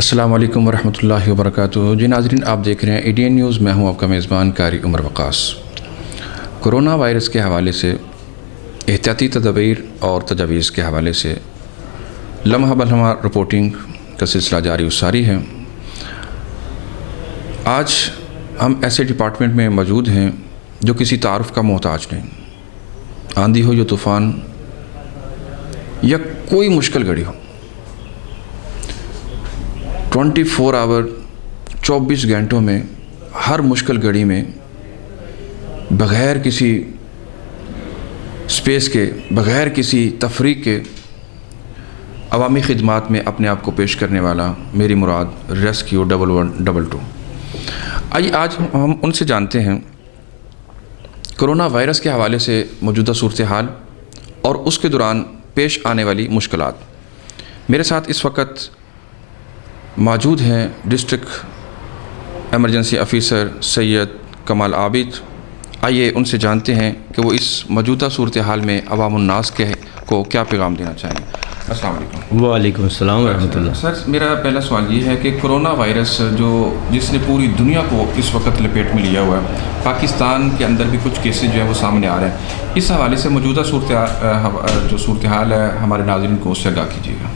السلام علیکم ورحمۃ اللہ وبرکاتہ۔ جی ناظرین، آپ دیکھ رہے ہیں ADN نیوز۔ میں ہوں آپ کا میزبان قاری عمر وقاص۔ کرونا وائرس کے حوالے سے احتیاطی تدابیر اور تجاویز کے حوالے سے لمحہ بلمحہ رپورٹنگ کا سلسلہ جاری و ساری ہے۔ آج ہم ایسے ڈپارٹمنٹ میں موجود ہیں جو کسی تعارف کا محتاج نہیں۔ آندھی ہو یا طوفان یا کوئی مشکل گھڑی ہو، 24 آور 24 گھنٹوں میں ہر مشکل گھڑی میں بغیر کسی سپیس کے، بغیر کسی تفریق کے عوامی خدمات میں اپنے آپ کو پیش کرنے والا میری مراد ریسکیو 1122۔ آئیے آج ہم ان سے جانتے ہیں کرونا وائرس کے حوالے سے موجودہ صورتحال اور اس کے دوران پیش آنے والی مشکلات۔ میرے ساتھ اس وقت موجود ہیں ڈسٹرکٹ ایمرجنسی آفیسر سید کمال عابد۔ آئیے ان سے جانتے ہیں کہ وہ اس موجودہ صورتحال میں عوام الناس کو کیا پیغام دینا چاہیں گے۔ السلام علیکم۔ وعلیکم السلام ورحمۃ اللہ۔ سر، میرا پہلا سوال یہ ہے کہ کرونا وائرس جس نے پوری دنیا کو اس وقت لپیٹ میں لیا ہوا ہے، پاکستان کے اندر بھی کچھ کیسز جو ہیں وہ سامنے آ رہے ہیں، اس حوالے سے موجودہ صورتحال ہے ہمارے ناظرین کو اس سے آگاہ کیجیے گا۔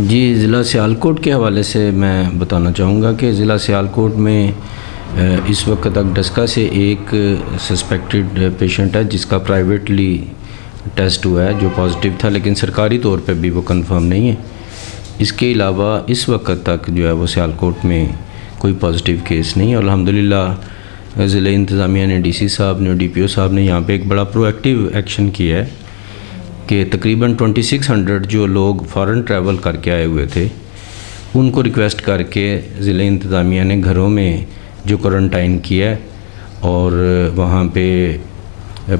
جی، ضلع سیالکوٹ کے حوالے سے میں بتانا چاہوں گا کہ ضلع سیالکوٹ میں اس وقت تک ڈسکا سے ایک سسپیکٹڈ پیشنٹ ہے جس کا پرائیویٹلی ٹیسٹ ہوا ہے جو پازیٹیو تھا، لیکن سرکاری طور پہ بھی وہ کنفرم نہیں ہے۔ اس کے علاوہ اس وقت تک جو ہے وہ سیالکوٹ میں کوئی پازیٹیو کیس نہیں ہے۔ الحمدللہ ضلع انتظامیہ نے DC صاحب نے اور DPO صاحب نے یہاں پہ ایک بڑا پرو ایکٹیو ایکشن کیا ہے کہ تقریباً 2600 جو لوگ فارن ٹریول کر کے آئے ہوئے تھے ان کو ریکویسٹ کر کے ضلع انتظامیہ نے گھروں میں جو کوارنٹائن کیا ہے، اور وہاں پہ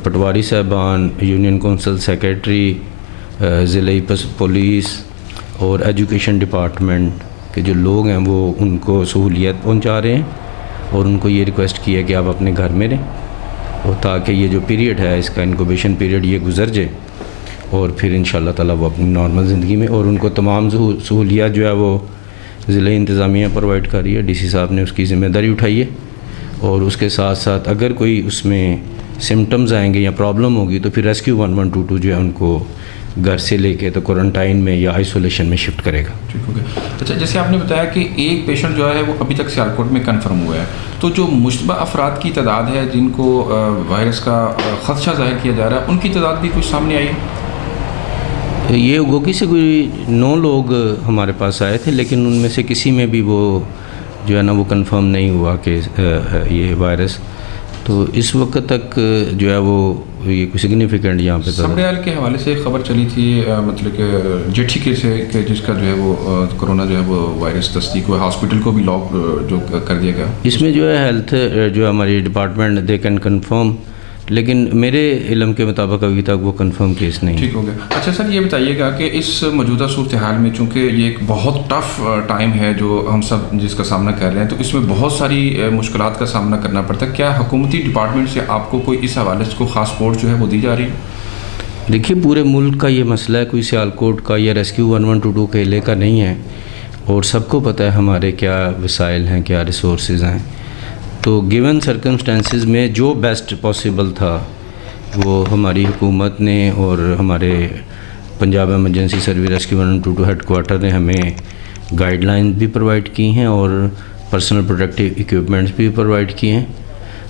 پٹواری صاحبان، یونین کونسل سیکریٹری، ضلعی پولیس اور ایجوکیشن ڈپارٹمنٹ کے جو لوگ ہیں وہ ان کو سہولیت پہنچا رہے ہیں، اور ان کو یہ ریکویسٹ کی ہے کہ آپ اپنے گھر میں رہیں، اور تاکہ یہ جو پیریڈ ہے اس کا انکوبیشن پیریڈ یہ گزر جائے، اور پھر انشاءاللہ تعالیٰ وہ اپنی نارمل زندگی میں، اور ان کو تمام سہولیات جو ہے وہ ضلع انتظامیہ پرووائڈ کر رہی ہے۔ DC صاحب نے اس کی ذمہ داری اٹھائی ہے، اور اس کے ساتھ ساتھ اگر کوئی اس میں سمٹمز آئیں گے یا پرابلم ہوگی تو پھر ریسکیو 1122 جو ہے ان کو گھر سے لے کے تو کوارنٹائن میں یا آئسولیشن میں شفٹ کرے گا۔ ٹھیک ہو گیا۔ اچھا، جیسے آپ نے بتایا کہ ایک پیشنٹ جو ہے وہ ابھی تک سیالکوٹ میں کنفرم ہوا ہے، تو جو مشتبہ افراد کی تعداد ہے جن کو وائرس کا خدشہ ظاہر کیا جا رہا ہے، ان کی تعداد بھی کچھ سامنے آئی ہے؟ یہ گوکی سے کوئی 9 لوگ ہمارے پاس آئے تھے، لیکن ان میں سے کسی میں بھی وہ جو ہے نا وہ کنفرم نہیں ہوا کہ یہ وائرس، تو اس وقت تک جو ہے وہ یہ کوئی سگنیفیکنٹ یہاں پہ سبریال کے حوالے سے خبر چلی تھی، مطلب کہ جیٹھی کے سے کہ جس کا جو ہے وہ کرونا جو ہے وہ وائرس تصدیق ہوا، ہاسپٹل کو بھی لاک جو کر دیا گیا۔ اس میں جو ہے ہیلتھ جو ہماری ڈپارٹمنٹ دے کین کنفرم، لیکن میرے علم کے مطابق ابھی تک وہ کنفرم کیس نہیں۔ ٹھیک ہو گیا۔ اچھا سر، یہ بتائیے گا کہ اس موجودہ صورتحال میں چونکہ یہ ایک بہت ٹف ٹائم ہے جو ہم سب جس کا سامنا کر رہے ہیں، تو اس میں بہت ساری مشکلات کا سامنا کرنا پڑتا ہے، کیا حکومتی ڈپارٹمنٹ سے آپ کو کوئی اس حوالے سے کوئی خاص سپورٹ جو ہے وہ دی جا رہی ہے؟ دیکھیے، پورے ملک کا یہ مسئلہ ہے، کوئی سیالکوٹ کا یا ریسکیو 1122 اکیلے کا نہیں ہے، اور سب کو پتہ ہے ہمارے کیا وسائل ہیں، کیا ریسورسز ہیں، تو گیون سرکمسٹانسز میں جو بیسٹ پاسبل تھا وہ ہماری حکومت نے اور ہمارے Punjab emergency service rescue 1122 headquarter نے ہمیں گائیڈ لائن بھی پرووائڈ کی ہیں اور پرسنل پروٹیکٹیو ایکوپمنٹس بھی پرووائڈ کیے ہیں،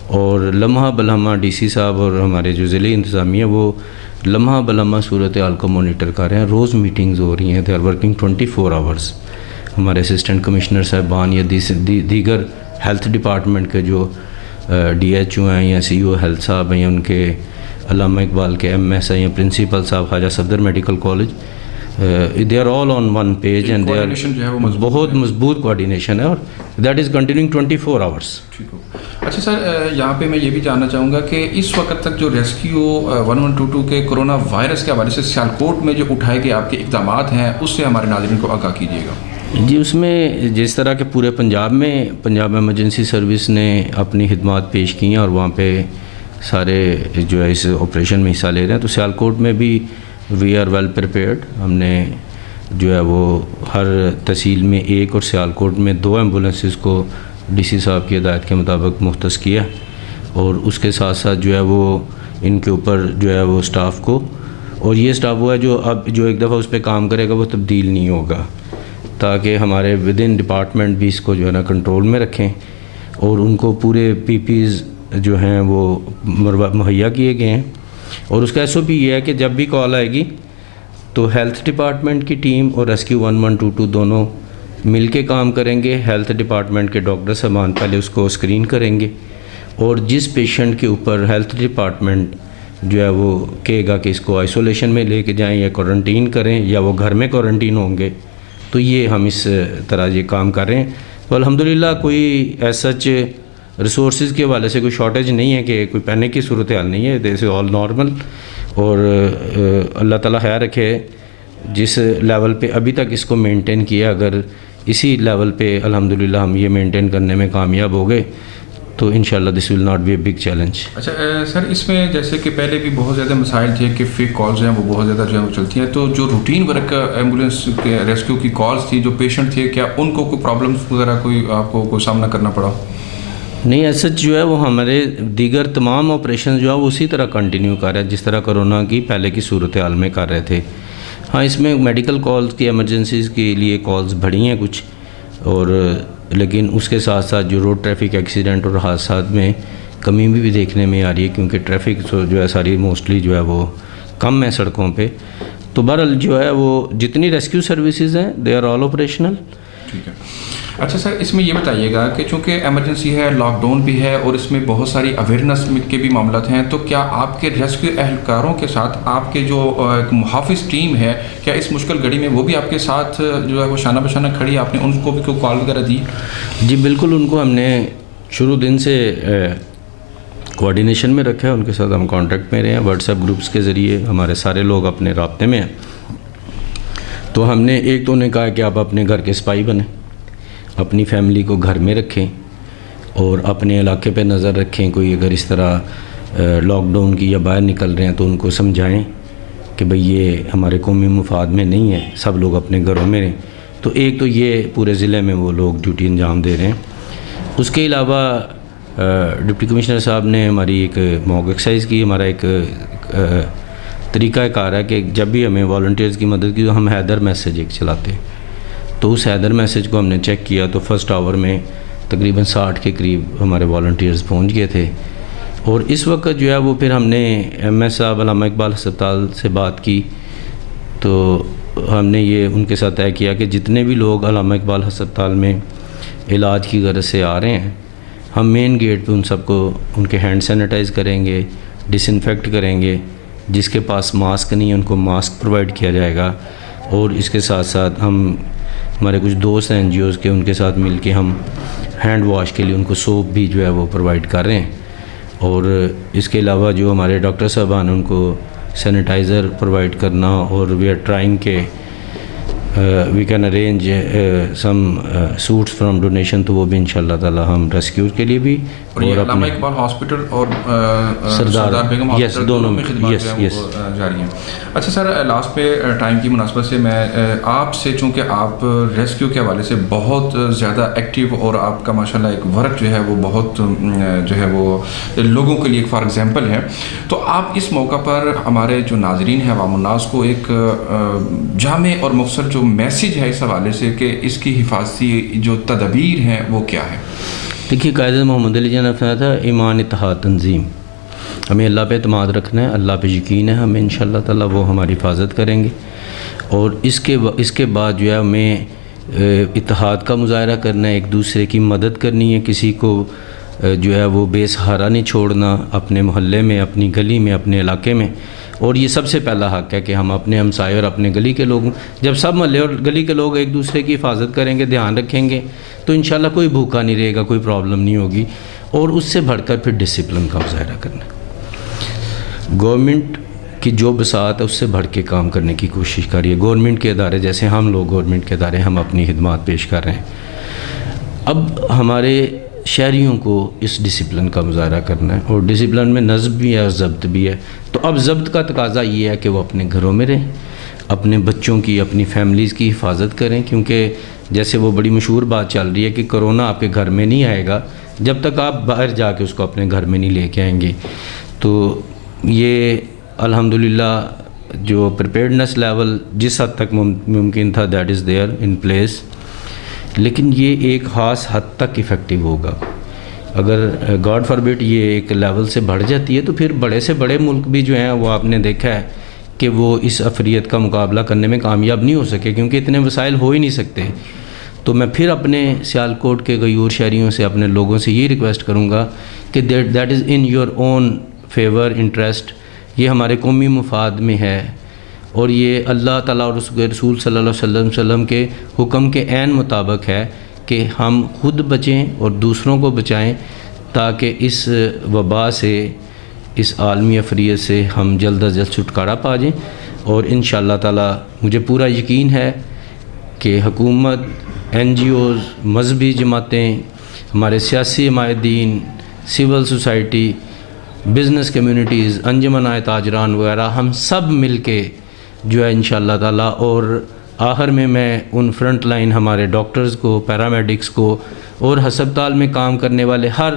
اور لمحہ بلمحہ DC صاحب اور ہمارے جو ضلعی انتظامیہ وہ لمحہ بلمحہ صورتحال کو مانیٹر کر رہے ہیں۔ روز میٹنگز ہو رہی ہیں، دے آر ورکنگ 24 آورس۔ ہمارے اسسٹنٹ کمشنر صاحبان یا دیگر ہیلتھ ڈپارٹمنٹ کے جو DHO ہیں یا CO ہیلتھ صاحب ہیں یا ان کے علامہ اقبال کے MS ہیں یا پرنسپل صاحب Khwaja Safdar medical college, they are all on one page and they are بہت مضبوط کوآرڈینیشن ہے، اور دیٹ از کنٹینیوئنگ 24 آورس۔ ٹھیک ہو۔ اچھا سر، یہاں پہ میں یہ بھی جاننا چاہوں گا کہ اس وقت تک جو ریسکیو 1122 کے کرونا وائرس کے حوالے سے سیالکوٹ میں جو اٹھائے گئے آپ کے اقدامات ہیں اس سے ہمارے ناظرین کو آگاہ کیجیے گا۔ جی، اس میں جس طرح کہ پورے پنجاب میں پنجاب ایمرجنسی سروس نے اپنی خدمات پیش کی ہیں اور وہاں پہ سارے جو ہے اس آپریشن میں حصہ لے رہے ہیں، تو سیالکوٹ میں بھی وی آر ویل پریپیئرڈ۔ ہم نے جو ہے وہ ہر تحصیل میں 1 اور سیالکوٹ میں 2 ایمبولینسز کو ڈی سی صاحب کی ہدایت کے مطابق مختص کیا، اور اس کے ساتھ ساتھ جو ہے وہ ان کے اوپر جو ہے وہ اسٹاف کو، اور یہ اسٹاف وہ ہے جو اب جو ایک دفعہ اس پہ کام کرے گا وہ تبدیل نہیں ہوگا، تاکہ ہمارے ود ان ڈپارٹمنٹ بھی اس کو جو ہے نا کنٹرول میں رکھیں، اور ان کو پورے پی پیز جو ہیں وہ مہیا کیے گئے ہیں۔ اور اس کا ایس او پی یہ ہے کہ جب بھی کال آئے گی تو ہیلتھ ڈپارٹمنٹ کی ٹیم اور ریسکیو 1122 دونوں مل کے کام کریں گے۔ ہیلتھ ڈپارٹمنٹ کے ڈاکٹر صاحبان پہلے اس کو اسکرین کریں گے، اور جس پیشنٹ کے اوپر ہیلتھ ڈپارٹمنٹ جو ہے وہ کہے گا کہ اس کو آئسولیشن میں لے کے جائیں یا کوارنٹین کریں یا وہ گھر میں کوارنٹین ہوں گے، تو یہ ہم اس طرح یہ کام کر رہے ہیں۔ تو الحمدللہ کوئی ایسا ریسورسز کے حوالے سے کوئی شارٹیج نہیں ہے کہ کوئی پینک کی صورتحال نہیں ہے، دس از آل نارمل۔ اور اللہ تعالیٰ خیر رکھے جس لیول پہ ابھی تک اس کو مینٹین کیا، اگر اسی لیول پہ الحمدللہ ہم یہ مینٹین کرنے میں کامیاب ہو گئے تو انشاءاللہ this will not be a big challenge. اچھا سر، اس میں جیسے کہ پہلے بھی بہت زیادہ مسائل تھے کہ فیک کالز ہیں وہ بہت زیادہ جو ہے وہ چلتی ہیں، تو جو روٹین ورک ایمبولینس کے ریسکیو کی کالز تھی، جو پیشنٹ تھے، کیا ان کو کوئی پرابلمس وغیرہ کوئی آپ کو کوئی سامنا کرنا پڑا؟ نہیں، ایسا جو ہے وہ ہمارے دیگر تمام آپریشن جو ہے وہ اسی طرح کنٹینیو کر رہے ہیں جس طرح کرونا کی پہلے کی صورتحال میں کر رہے تھے۔ ہاں، اس میں میڈیکل کالز کی ایمرجنسیز کے لیے کالز بڑھی ہیں کچھ، اور لیکن اس کے ساتھ ساتھ جو روڈ ٹریفک ایکسیڈنٹ اور حادثات میں کمی بھی دیکھنے میں آ رہی ہے، کیونکہ ٹریفک جو ہے ساری موسٹلی جو ہے وہ کم ہے سڑکوں پہ۔ تو بہرحال جو ہے وہ جتنی ریسکیو سروسز ہیں دے آر آل آپریشنل۔ ٹھیک ہے۔ اچھا سر، اس میں یہ بتائیے گا کہ چونکہ ایمرجنسی ہے، لاک ڈاؤن بھی ہے، اور اس میں بہت ساری اویئرنیس کے بھی معاملات ہیں، تو کیا آپ کے ریسکیو اہلکاروں کے ساتھ آپ کے جو ایک محافظ ٹیم ہے، کیا اس مشکل گھڑی میں وہ بھی آپ کے ساتھ جو ہے وہ شانہ بشانہ کھڑی ہے؟ آپ نے ان کو بھی کوئی کال وغیرہ دی؟ جی بالکل، ان کو ہم نے شروع دن سے کوآرڈینیشن میں رکھا ہے، ان کے ساتھ ہم کانٹیکٹ میں رہے ہیں، واٹس ایپ گروپس کے ذریعے ہمارے سارے لوگ اپنے رابطے میں ہیں۔ تو ہم نے ایک تو انہیں کہا کہ آپ اپنے گھر کے سپاہی بنیں، اپنی فیملی کو گھر میں رکھیں اور اپنے علاقے پہ نظر رکھیں۔ کوئی اگر اس طرح لاک ڈاؤن کی یا باہر نکل رہے ہیں تو ان کو سمجھائیں کہ بھئی یہ ہمارے قومی مفاد میں نہیں ہے، سب لوگ اپنے گھروں میں رہیں۔ تو ایک تو یہ پورے ضلع میں وہ لوگ ڈیوٹی انجام دے رہے ہیں۔ اس کے علاوہ ڈپٹی کمشنر صاحب نے ہماری ایک موک ایکسرسائز کی۔ ہمارا ایک طریقہ کار ہے کہ جب بھی ہمیں والنٹیئرز کی مدد کی تو ہم حیدر میسیج ایک چلاتے ہیں، تو اس حیدر میسیج کو ہم نے چیک کیا تو فرسٹ آور میں تقریباً 60 کے قریب ہمارے والنٹیئرز پہنچ گئے تھے۔ اور اس وقت جو ہے وہ پھر ہم نے ایم ایس صاحب علامہ اقبال ہسپتال سے بات کی، تو ہم نے یہ ان کے ساتھ طے کیا کہ جتنے بھی لوگ علامہ اقبال ہسپتال میں علاج کی غرض سے آ رہے ہیں، ہم مین گیٹ پہ ان سب کو ان کے ہینڈ سینیٹائز کریں گے، ڈس انفیکٹ کریں گے، جس کے پاس ماسک نہیں ہے ان کو ماسک پرووائڈ کیا جائے گا، اور اس کے ساتھ ساتھ ہم ہمارے کچھ دوست ہیں این جی اوز کے، ان کے ساتھ مل کے ہم ہینڈ واش کے لیے ان کو سوپ بھی جو ہے وہ پرووائڈ کر رہے ہیں، اور اس کے علاوہ جو ہمارے ڈاکٹر صاحبان ان کو سینیٹائزر پرووائڈ کرنا، اور وی آر ٹرائنگ کہ we can arrange some suits from donation, تو وہ بھی انشاءاللہ تعالی ہم ریسکیو کے لیے بھی اور علامہ اقبال ہاسپٹل اور سردار بیگم ہاسپٹل دونوں میں خدمات جو ہیں وہ جاری ہیں۔ اچھا سر، لاسٹ پہ ٹائم کی مناسبت سے میں آپ سے، چونکہ آپ ریسکیو کے حوالے سے بہت زیادہ ایکٹیو اور آپ کا ماشاءاللہ ایک ورک جو ہے وہ بہت جو ہے وہ لوگوں کے لیے ایک فار ایگزامپل ہے، تو آپ اس موقع پر ہمارے جو ناظرین ہیں عوام الناس کو ایک جامع اور مختصر جو میسیج ہے اس حوالے سے کہ اس کی حفاظتی جو تدابیر ہیں وہ کیا ہے؟ دیکھیے، قائد محمد علی جان نے فرمایا تھا ایمان اتحاد تنظیم، ہمیں اللہ پہ اعتماد رکھنا ہے، اللہ پہ یقین ہے، ہمیں انشاءاللہ تعالی وہ ہماری حفاظت کریں گے، اور اس کے بعد جو ہے ہمیں اتحاد کا مظاہرہ کرنا ہے، ایک دوسرے کی مدد کرنی ہے، کسی کو جو ہے وہ بے سہارا نہیں چھوڑنا، اپنے محلے میں، اپنی گلی میں، اپنے علاقے میں۔ اور یہ سب سے پہلا حق ہے کہ ہم اپنے ہمسائے اور اپنے گلی کے لوگ، جب سب محلے اور گلی کے لوگ ایک دوسرے کی حفاظت کریں گے، دھیان رکھیں گے، تو انشاءاللہ کوئی بھوکا نہیں رہے گا، کوئی پرابلم نہیں ہوگی۔ اور اس سے بڑھ کر پھر ڈسپلن کا مظاہرہ کرنا ہے۔ گورنمنٹ کی جو بساط ہے اس سے بڑھ کے کام کرنے کی کوشش کر رہی ہے۔ گورنمنٹ کے ادارے، جیسے ہم لوگ گورنمنٹ کے ادارے، ہم اپنی خدمات پیش کر رہے ہیں۔ اب ہمارے شہریوں کو اس ڈسپلن کا مظاہرہ کرنا ہے، اور ڈسپلن میں نظم بھی ہے اور ضبط بھی ہے۔ تو اب ضبط کا تقاضا یہ ہے کہ وہ اپنے گھروں میں رہیں، اپنے بچوں کی اپنی فیملیز کی حفاظت کریں، کیونکہ جیسے وہ بڑی مشہور بات چل رہی ہے کہ کرونا آپ کے گھر میں نہیں آئے گا جب تک آپ باہر جا کے اس کو اپنے گھر میں نہیں لے کے آئیں گے۔ تو یہ الحمدللہ جو پریپیئرڈنس لیول جس حد تک ممکن تھا that is there in place, لیکن یہ ایک خاص حد تک افیکٹو ہوگا۔ اگر گاڈ فاربٹ یہ ایک لیول سے بڑھ جاتی ہے تو پھر بڑے سے بڑے ملک بھی جو ہیں وہ آپ نے دیکھا ہے کہ وہ اس عفریت کا مقابلہ کرنے میں کامیاب نہیں ہو سکے، کیونکہ اتنے وسائل ہو ہی نہیں سکتے۔ تو میں پھر اپنے سیالکوٹ کے غیور شہریوں سے، اپنے لوگوں سے یہ ریکویسٹ کروں گا کہ that is in your own favour interest, یہ ہمارے قومی مفاد میں ہے، اور یہ اللہ تعالیٰ اور اس کے رسول صلی اللہ علیہ وسلم کے حکم کے عین مطابق ہے کہ ہم خود بچیں اور دوسروں کو بچائیں، تاکہ اس وبا سے، اس عالمی عفریت سے ہم جلد از جلد چھٹکارا پا جائیں۔ اور انشاءاللہ تعالیٰ مجھے پورا یقین ہے کہ حکومت، این جی اوز، مذہبی جماعتیں، ہمارے سیاسی عمائدین، سول سوسائٹی، بزنس کمیونٹیز، انجمن تاجران وغیرہ، ہم سب مل کے جو ہے انشاءاللہ تعالیٰ، اور آخر میں ان فرنٹ لائن ہمارے ڈاکٹرز کو، پیرامیڈکس کو، اور ہسپتال میں کام کرنے والے ہر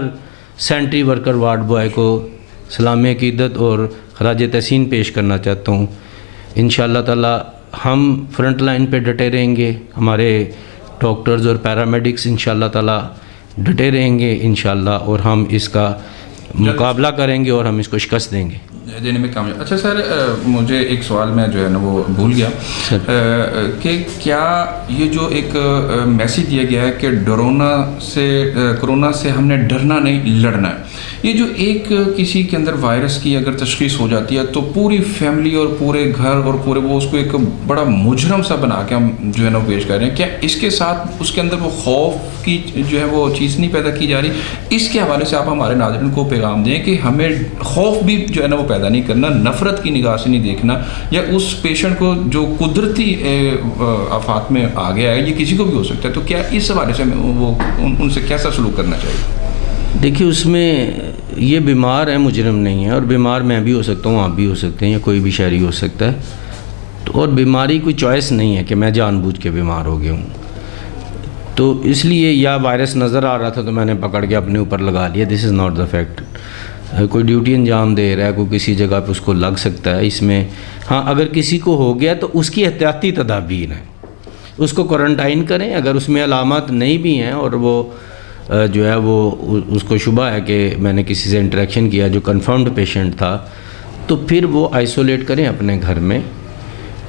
سینٹری ورکر، وارڈ بوائے کو سلام عقیدت اور خراج تحسین پیش کرنا چاہتا ہوں۔ انشاءاللہ تعالیٰ ہم فرنٹ لائن پہ ڈٹے رہیں گے، ہمارے ڈاکٹرز اور پیرامیڈکس انشاءاللہ تعالیٰ ڈٹے رہیں گے انشاءاللہ، اور ہم اس کا مقابلہ کریں گے اور ہم اس کو شکست دیں گے دینے میں کامیاب۔ اچھا سر، مجھے ایک سوال میں جو ہے نا وہ بھول گیا کہ کیا یہ جو ایک میسیج دیا گیا ہے کہ کرونا سے ہم نے ڈرنا نہیں، لڑنا ہے، یہ جو ایک کسی کے اندر وائرس کی اگر تشخیص ہو جاتی ہے تو پوری فیملی اور پورے گھر اور پورے وہ اس کو ایک بڑا مجرم سا بنا کے ہم جو ہے نا پیش کر رہے ہیں، کیا اس کے ساتھ اس کے اندر وہ خوف کی جو ہے وہ چیز نہیں پیدا کی جا رہی؟ اس کے حوالے سے آپ ہمارے ناظرین کو پیغام دیں کہ ہمیں خوف بھی جو ہے نا وہ پیدا نہیں کرنا، نفرت کی نگاہ سے نہیں دیکھنا، یا اس پیشنٹ کو جو قدرتی آفات میں آ گیا ہے، یہ کسی کو بھی ہو سکتا ہے، تو کیا اس حوالے سے وہ ان سے کیسا سلوک کرنا چاہیے؟ دیکھیے، اس میں یہ بیمار ہے، مجرم نہیں ہے، اور بیمار میں بھی ہو سکتا ہوں، آپ بھی ہو سکتے ہیں، یا کوئی بھی شہری ہو سکتا ہے، تو اور بیماری کوئی چوائس نہیں ہے کہ میں جان بوجھ کے بیمار ہو گیا ہوں، تو اس لیے یا وائرس نظر آ رہا تھا تو میں نے پکڑ کے اپنے اوپر لگا لیا، دس از ناٹ دا فیکٹ۔ کوئی ڈیوٹی انجام دے رہا ہے، کوئی کسی جگہ پہ اس کو لگ سکتا ہے، اس میں ہاں اگر کسی کو ہو گیا تو اس کی احتیاطی تدابیر ہیں، اس کو کوارنٹائن کریں، اگر اس میں علامات نہیں بھی ہیں اور وہ جو ہے وہ اس کو شبہ ہے کہ میں نے کسی سے انٹریکشن کیا جو کنفرمڈ پیشنٹ تھا، تو پھر وہ آئسولیٹ کریں اپنے گھر میں،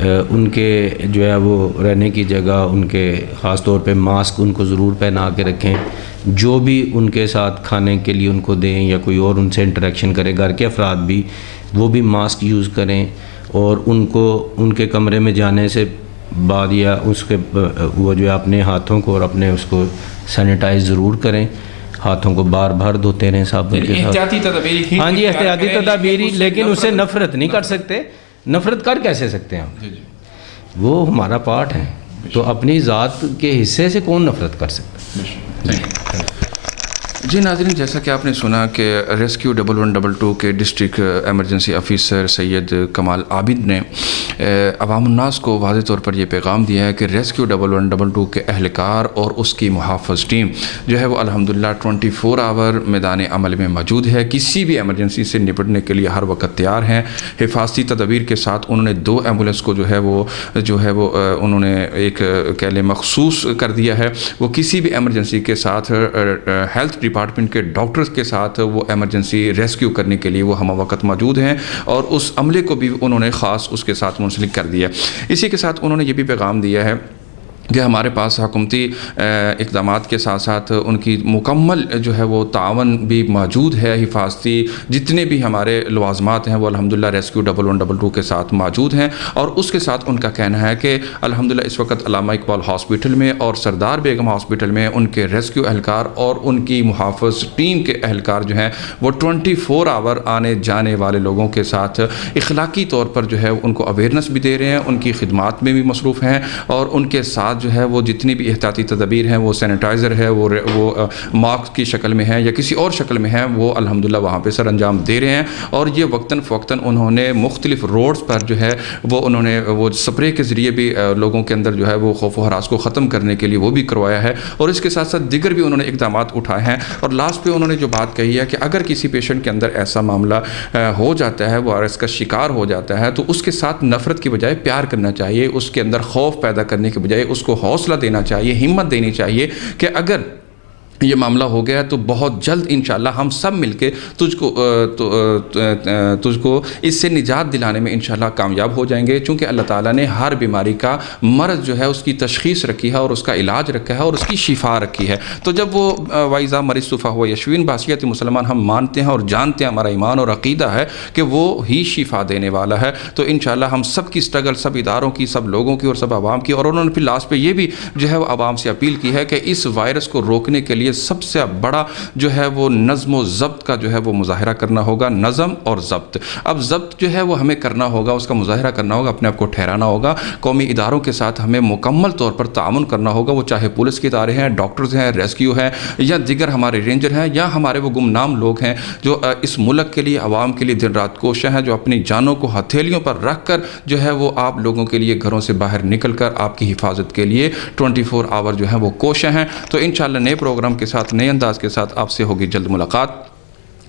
ان کے جو ہے وہ رہنے کی جگہ، ان کے خاص طور پہ ماسک ان کو ضرور پہنا کے رکھیں، جو بھی ان کے ساتھ کھانے کے لیے ان کو دیں یا کوئی اور ان سے انٹریکشن کرے، گھر کے افراد بھی وہ بھی ماسک یوز کریں، اور ان کو ان کے کمرے میں جانے سے بعد یا اس کے وہ جو ہے اپنے ہاتھوں کو اور اپنے اس کو سینیٹائز ضرور کریں، ہاتھوں کو بار بار دھوتے رہیں صابن کے ساتھ۔ احتیاطی تدابیر، ہاں جی، احتیاطی تدابیر، لیکن اسے نفرت نہیں کر سکتے۔ نفرت کر کیسے سکتے ہیں ہم؟ وہ ہمارا پارٹ ہے، تو اپنی ذات کے حصے سے کون نفرت کر سکتا ہے؟ جی ناظرین، جیسا کہ آپ نے سنا کہ ریسکیو 1122 کے ڈسٹرکٹ ایمرجنسی آفیسر سید کمال عابد نے عوام الناس کو واضح طور پر یہ پیغام دیا ہے کہ ریسکیو 1122 کے اہلکار اور اس کی محافظ ٹیم جو ہے وہ الحمدللہ 24 آور میدان عمل میں موجود ہے، کسی بھی ایمرجنسی سے نپٹنے کے لیے ہر وقت تیار ہیں۔ حفاظتی تدابیر کے ساتھ انہوں نے 2 ایمبولینس کو جو ہے وہ انہوں نے ایک کہہ لیں مخصوص کر دیا ہے، وہ کسی بھی ایمرجنسی کے ساتھ ہیلتھ ڈپارٹمنٹ کے ڈاکٹرز کے ساتھ وہ ایمرجنسی ریسکیو کرنے کے لیے وہ ہم وقت موجود ہیں، اور اس عملے کو بھی انہوں نے خاص اس کے ساتھ منسلک کر دیا۔ اسی کے ساتھ انہوں نے یہ بھی پیغام دیا ہے کہ ہمارے پاس حکومتی اقدامات کے ساتھ ساتھ ان کی مکمل جو ہے وہ تعاون بھی موجود ہے، حفاظتی جتنے بھی ہمارے لوازمات ہیں وہ الحمدللہ ریسکیو 1122 کے ساتھ موجود ہیں، اور اس کے ساتھ ان کا کہنا ہے کہ الحمدللہ اس وقت علامہ اقبال ہاسپٹل میں اور سردار بیگم ہاسپٹل میں ان کے ریسکیو اہلکار اور ان کی محافظ ٹیم کے اہلکار جو ہیں وہ 24 آور آنے جانے والے لوگوں کے ساتھ اخلاقی طور پر جو ہے ان کو اویئرنس بھی دے رہے ہیں، ان کی خدمات میں بھی مصروف ہیں، اور ان کے ساتھ جو ہے وہ جتنی بھی احتیاطی تدابیر ہیں، وہ سینیٹائزر ہے، وہ ماسک کی شکل میں ہے یا کسی اور شکل میں ہے، وہ الحمدللہ وہاں پہ سر انجام دے رہے ہیں. اور یہ وقتاً فوقتاً انہوں نے مختلف روڈز پر جو ہے وہ انہوں نے وہ سپرے کے ذریعے بھی لوگوں کے اندر جو ہے وہ خوف و ہراس کو ختم کرنے کے لیے وہ بھی کروایا ہے. اور اس کے ساتھ ساتھ دیگر بھی انہوں نے اقدامات اٹھائے ہیں. اور لاسٹ پہ انہوں نے جو بات کہی ہے کہ اگر کسی پیشنٹ کے اندر ایسا معاملہ ہو جاتا ہے، وہ اس کا شکار ہو جاتا ہے، تو اس کے ساتھ نفرت کی بجائے پیار کرنا چاہیے، اس کے اندر خوف پیدا کرنے کے بجائے اس کو حوصلہ دینا چاہیے، ہمت دینی چاہیے کہ اگر یہ معاملہ ہو گیا تو بہت جلد انشاءاللہ ہم سب مل کے تجھ کو اس سے نجات دلانے میں انشاءاللہ کامیاب ہو جائیں گے. چونکہ اللہ تعالیٰ نے ہر بیماری کا مرض جو ہے اس کی تشخیص رکھی ہے اور اس کا علاج رکھا ہے اور اس کی شفا رکھی ہے. تو جب وہ وائزہ مریض صفا ہوا یشوین باسیت مسلمان ہم مانتے ہیں اور جانتے ہیں، ہمارا ایمان اور عقیدہ ہے کہ وہ ہی شفا دینے والا ہے. تو انشاءاللہ ہم سب کی سٹرگل، سب اداروں کی، سب لوگوں کی اور سب عوام کی. اور انہوں نے پھر لاسٹ پہ یہ بھی جو ہے وہ عوام سے اپیل کی ہے کہ اس وائرس کو روکنے کے لیے سب سے بڑا جو ہے وہ نظم و ضبط کا جو ہے وہ مظاہرہ کرنا ہوگا. نظم اور ضبط، اب ضبط جو ہے وہ ہمیں کرنا ہوگا، اس کا مظاہرہ کرنا ہوگا، اپنے آپ کو ٹھہرانا ہوگا. قومی اداروں کے ساتھ ہمیں مکمل طور پر تعاون کرنا ہوگا، وہ چاہے پولیس کے ادارے ہیں، ڈاکٹرز ہیں، ریسکیو ہیں، یا دیگر ہمارے رینجر ہیں، یا ہمارے وہ گمنام لوگ ہیں جو اس ملک کے لیے، عوام کے لیے دن رات کوشاں ہیں، جو اپنی جانوں کو ہتھیلیوں پر رکھ کر جو ہے وہ آپ لوگوں کے لیے گھروں سے باہر نکل کر آپ کی حفاظت کے لیے 24 آور جو ہیں وہ کوشاں ہیں. تو انشاءاللہ نئے پروگرام کے ساتھ، نئے انداز کے ساتھ آپ سے ہوگی جلد ملاقات.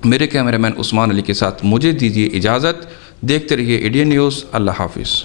میرے کیمرہ مین عثمان علی کے ساتھ مجھے دیجیے اجازت. دیکھتے رہیے ADN نیوز. اللہ حافظ.